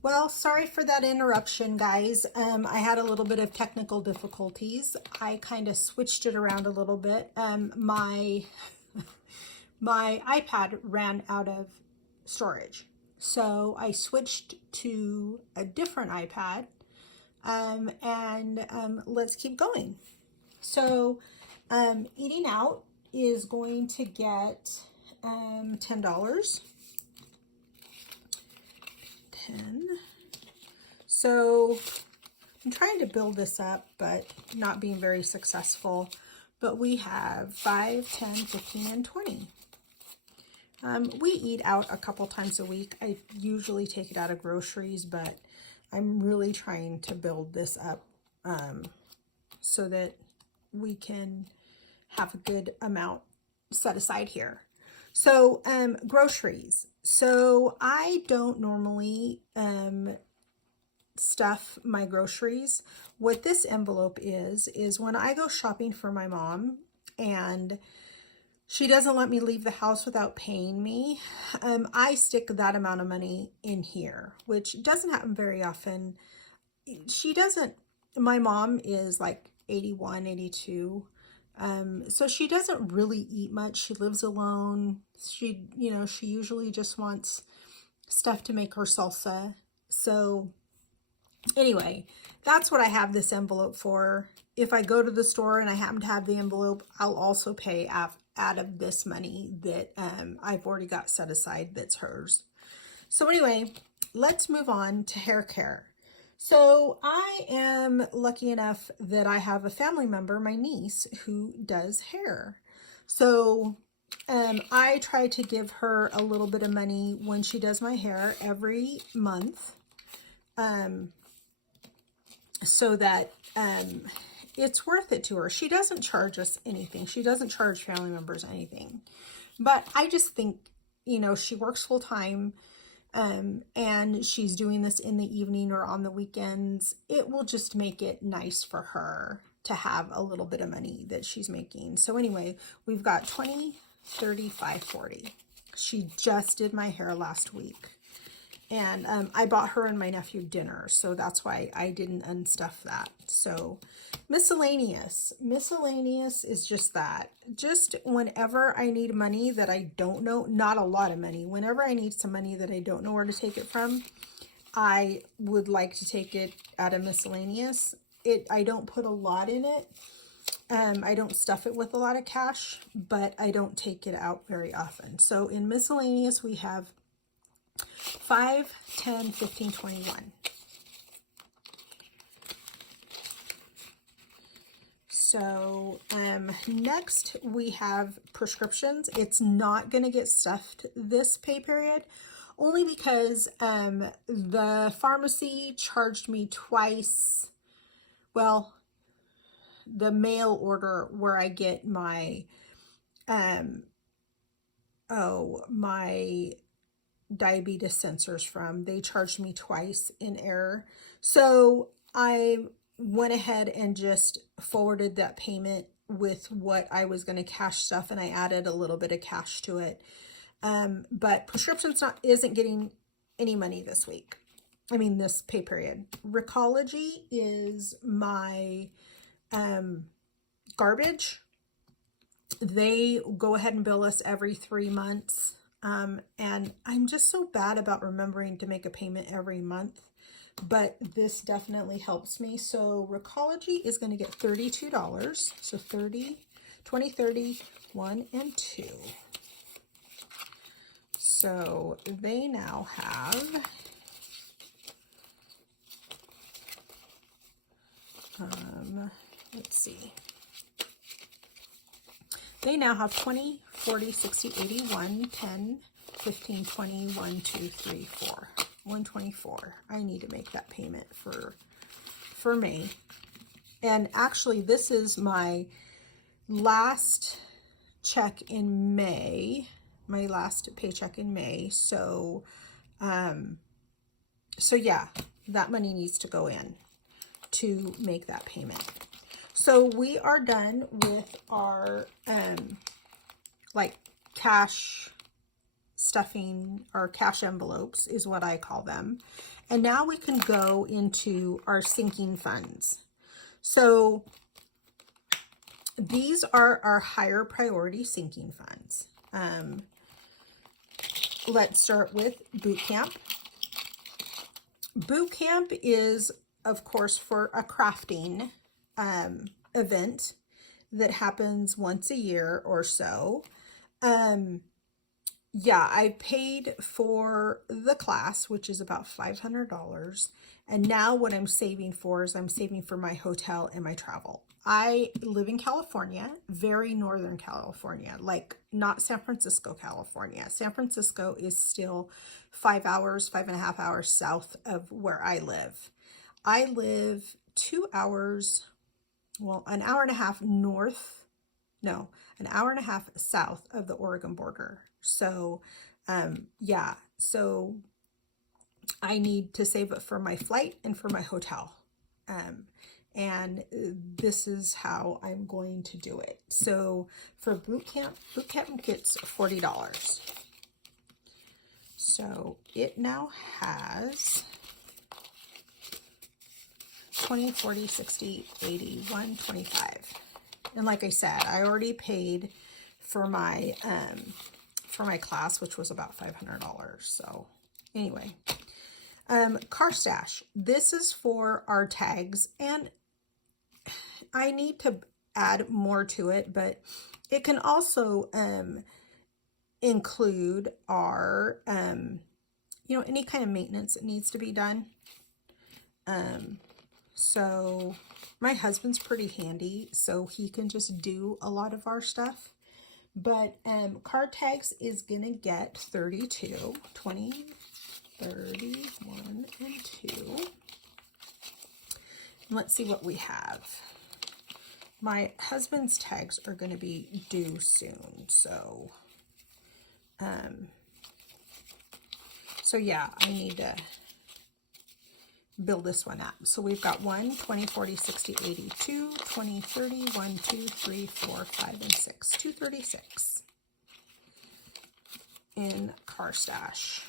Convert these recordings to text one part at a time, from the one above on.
Well, sorry for that interruption, guys. I had a little bit of technical difficulties. I kind of switched it around a little bit. My iPad ran out of storage, so I switched to a different iPad. Let's keep going. So, eating out is going to get $10. 10. So I'm trying to build this up, but not being very successful. But we have 5, 10, 15, and 20. We eat out a couple times a week. I usually take it out of Groceries, but I'm really trying to build this up so that we can have a good amount set aside here. So groceries. So I don't normally stuff my groceries. What this envelope is when I go shopping for my mom and she doesn't let me leave the house without paying me, I stick that amount of money in here, which doesn't happen very often. She doesn't, my mom is like 81, 82. So she doesn't really eat much. She lives alone. She usually just wants stuff to make her salsa. So anyway, that's what I have this envelope for. If I go to the store and I happen to have the envelope, I'll also pay out of this money that I've already got set aside that's hers. So anyway, let's move on to hair care. So I am lucky enough that I have a family member, my niece, who does hair. So I try to give her a little bit of money when she does my hair every month, so that it's worth it to her. She doesn't charge us anything. She doesn't charge family members anything. But I just think, she works full time. And she's doing this in the evening or on the weekends. It will just make it nice for her to have a little bit of money that she's making. So anyway, we've got 20, 35, 40. She just did my hair last week. And I bought her and my nephew dinner, so that's why I didn't unstuff that. So miscellaneous. Miscellaneous is just that. Just whenever I need money that I don't know, not a lot of money, whenever I need some money that I don't know where to take it from, I would like to take it out of miscellaneous. I don't put a lot in it. I don't stuff it with a lot of cash, but I don't take it out very often. So in miscellaneous, we have 5, 10, 15, 21. So next we have prescriptions. It's not going to get stuffed this pay period, only because the pharmacy charged me twice. Well, the mail order where I get my my diabetes sensors from, they charged me twice in error. So I went ahead and just forwarded that payment with what I was going to cash stuff, and I added a little bit of cash to it. But prescriptions isn't getting any money this week. This pay period. Recology is my garbage. They go ahead and bill us every 3 months. And I'm just so bad about remembering to make a payment every month, but this definitely helps me. So Recology is going to get $32. So 30, 20, 30, 1, and 2. So they now have let's see. They now have 20, 40, 60, 80, 1, 10, 15, 20, 1, 2, 3, 4. 124. I need to make that payment for May. And actually, this is my last check in May, my last paycheck in May. So, yeah, that money needs to go in to make that payment. So we are done with our cash stuffing, our cash envelopes is what I call them. And now we can go into our sinking funds. So these are our higher priority sinking funds. Let's start with boot camp. Boot camp is, of course, for a crafting event that happens once a year or so. Yeah, I paid for the class, which is about $500. And now what I'm saving for is I'm saving for my hotel and my travel. I live in California, very northern California, like not San Francisco, California. San Francisco is still 5 hours, 5.5 hours south of where I live. I live 2 hours, well, an hour and a half north, no, an hour and a half south of the Oregon border. So, yeah, so I need to save it for my flight and for my hotel. And this is how I'm going to do it. So for boot camp gets $40. So it now has 20, 40, 60, 80, 125. And like I said, I already paid for my class, which was about $500. So anyway, car stash. This is for our tags, and I need to add more to it, but it can also include our, any kind of maintenance that needs to be done. So my husband's pretty handy, so he can just do a lot of our stuff. But car tags is going to get 32, 20, 31, and 2. Let's see what we have. My husband's tags are going to be due soon, so yeah, I need to build this one up. So we've got 1, 20, 40, 60, 80, 2, 20, 30, 1, 2, 3, 4, 5, and 6. 236 in car stash.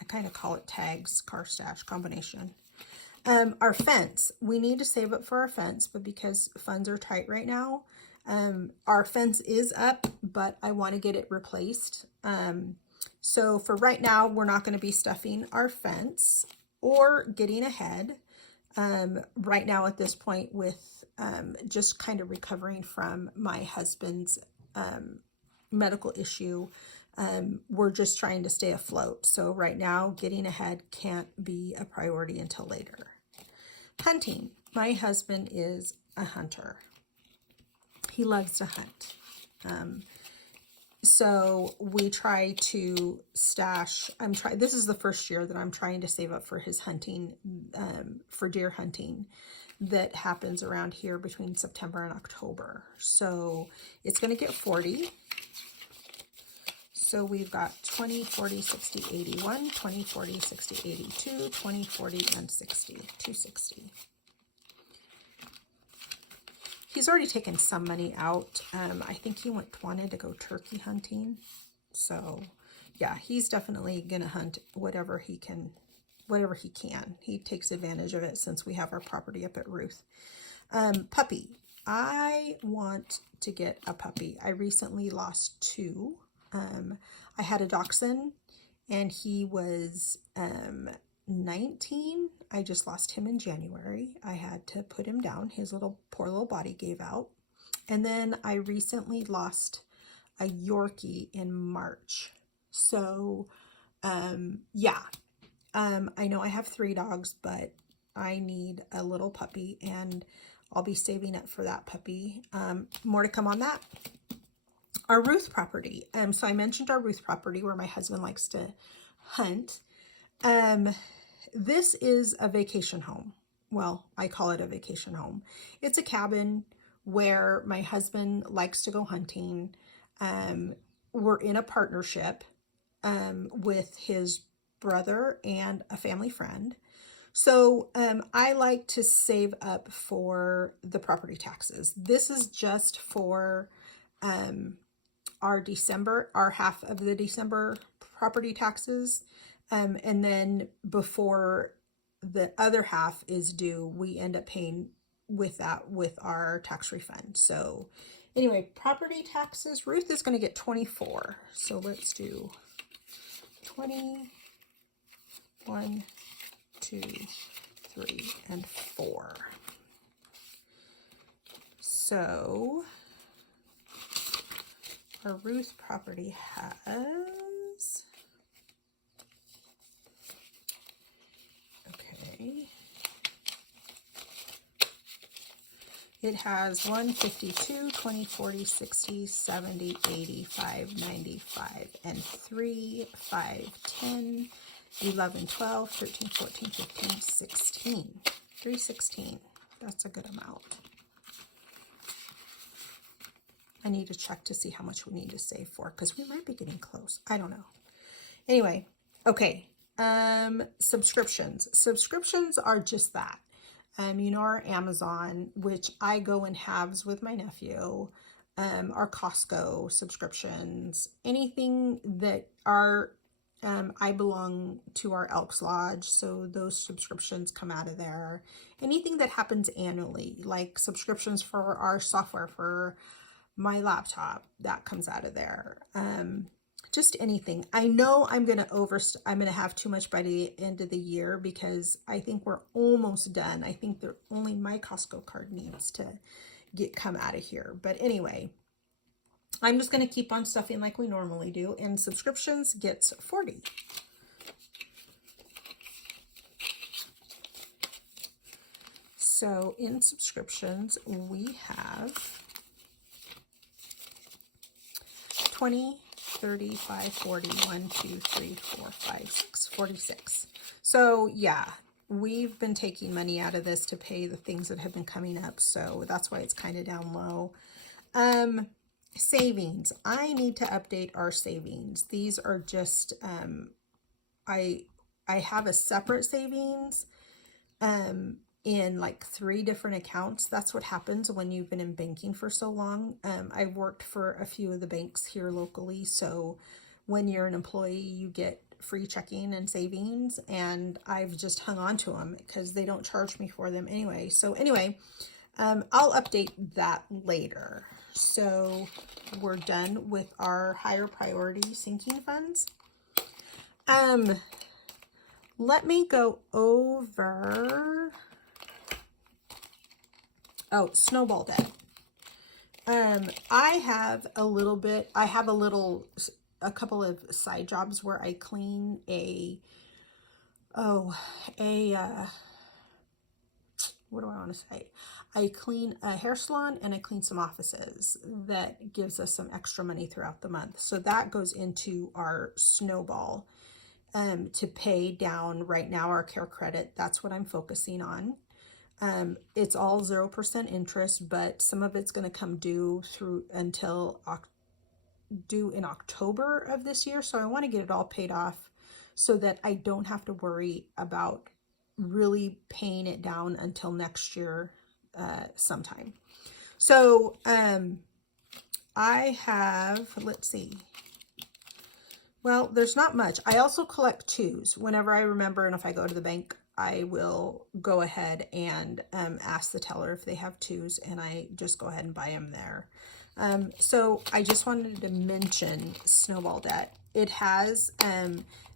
I kind of call it tags, car stash combination. Our fence, we need to save up for our fence, but because funds are tight right now, our fence is up, but I want to get it replaced. So for right now, we're not going to be stuffing our fence or getting ahead. Right now at this point with just kind of recovering from my husband's medical issue, we're just trying to stay afloat. So right now, getting ahead can't be a priority until later. Hunting. My husband is a hunter. He loves to hunt. So we try to stash, this is the first year that I'm trying to save up for his hunting, for deer hunting that happens around here between September and October. So it's going to get 40. So we've got 20, 40, 60, 81, 20, 40, 60, 82, 20, 40, and 60, 260. He's already taken some money out. I think he wanted to go turkey hunting. So yeah, he's definitely going to hunt whatever he can. He takes advantage of it since we have our property up at Ruth. Puppy. I want to get a puppy. I recently lost 2. I had a dachshund and he was 19. I just lost him in January. I had to put him down. His poor little body gave out. And then I recently lost a Yorkie in March. So, yeah, I know I have 3 dogs, but I need a little puppy and I'll be saving up for that puppy. More to come on that. Our Ruth property. So I mentioned our Ruth property where my husband likes to hunt. This is a vacation home. Well, I call it a vacation home. It's a cabin where my husband likes to go hunting. We're in a partnership with his brother and a family friend. So I like to save up for the property taxes. This is just for our half of the December property taxes. And then before the other half is due, we end up paying with that with our tax refund. So anyway, property taxes, Ruth is going to get 24. So let's do 20, 1, 2, 3, and 4. So our Ruth property has, okay, it has 1, 52, 20, 40, 60, 70, 85, 95, and 3, 5, 10, 11, 12, 13, 14, 15, 16. 316. That's a good amount. I need to check to see how much we need to save for, because we might be getting close. I don't know. Anyway, okay. Subscriptions. Subscriptions are just that. You know, our Amazon, which I go in halves with my nephew, our Costco subscriptions, anything that are, I belong to our Elks Lodge, so those subscriptions come out of there. Anything that happens annually, like subscriptions for our software for my laptop, that comes out of there. Just anything. I know I'm going to have too much by the end of the year, because I think we're almost done. I think only my Costco card needs to come out of here. But anyway, I'm just going to keep on stuffing like we normally do, and subscriptions gets 40. So in subscriptions, we have 20, 35, 40, 1, 2, 3, 4, 5, 6, 46. So yeah, we've been taking money out of this to pay the things that have been coming up. So that's why it's kind of down low. Savings. I need to update our savings. These are just, I have a separate savings, in like 3 different accounts. That's what happens when you've been in banking for so long. I've worked for a few of the banks here locally. So when you're an employee, you get free checking and savings, and I've just hung on to them because they don't charge me for them anyway. So anyway, I'll update that later. So we're done with our higher priority sinking funds. Let me go over, snowball debt. I have a couple of side jobs where I clean what do I want to say? I clean a hair salon and I clean some offices. That gives us some extra money throughout the month. So that goes into our snowball, to pay down right now our care credit. That's what I'm focusing on. It's all 0% interest, but some of it's going to come due in October of this year. So I want to get it all paid off so that I don't have to worry about really paying it down until next year, sometime. So, I have, let's see. Well, there's not much. I also collect twos whenever I remember, and if I go to the bank, I will go ahead and ask the teller if they have twos, and I just go ahead and buy them there. So I just wanted to mention snowball debt. It has,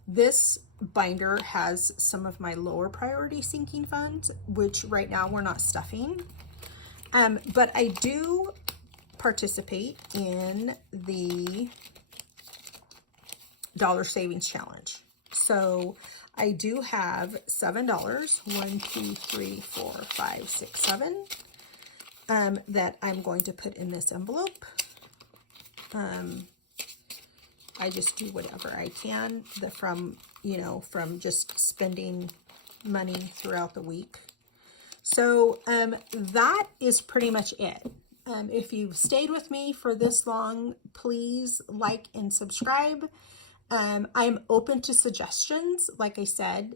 this binder has some of my lower priority sinking funds, which right now we're not stuffing. But I do participate in the Dollar Savings Challenge. So I do have $7, 1, 2, 3, 4, 5, 6, 7, that I'm going to put in this envelope. I just do whatever I can from just spending money throughout the week. So that is pretty much it. If you've stayed with me for this long, please like and subscribe. I'm open to suggestions. Like I said,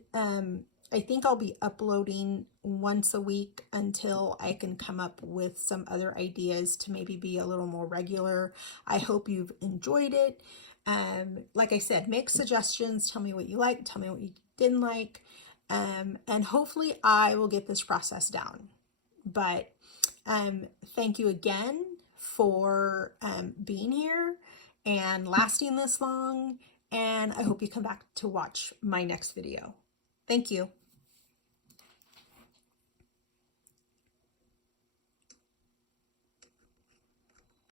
I think I'll be uploading once a week until I can come up with some other ideas to maybe be a little more regular. I hope you've enjoyed it. Like I said, make suggestions. Tell me what you like. Tell me what you didn't like. And hopefully I will get this process down. But thank you again for being here and lasting this long. And I hope you come back to watch my next video. Thank you.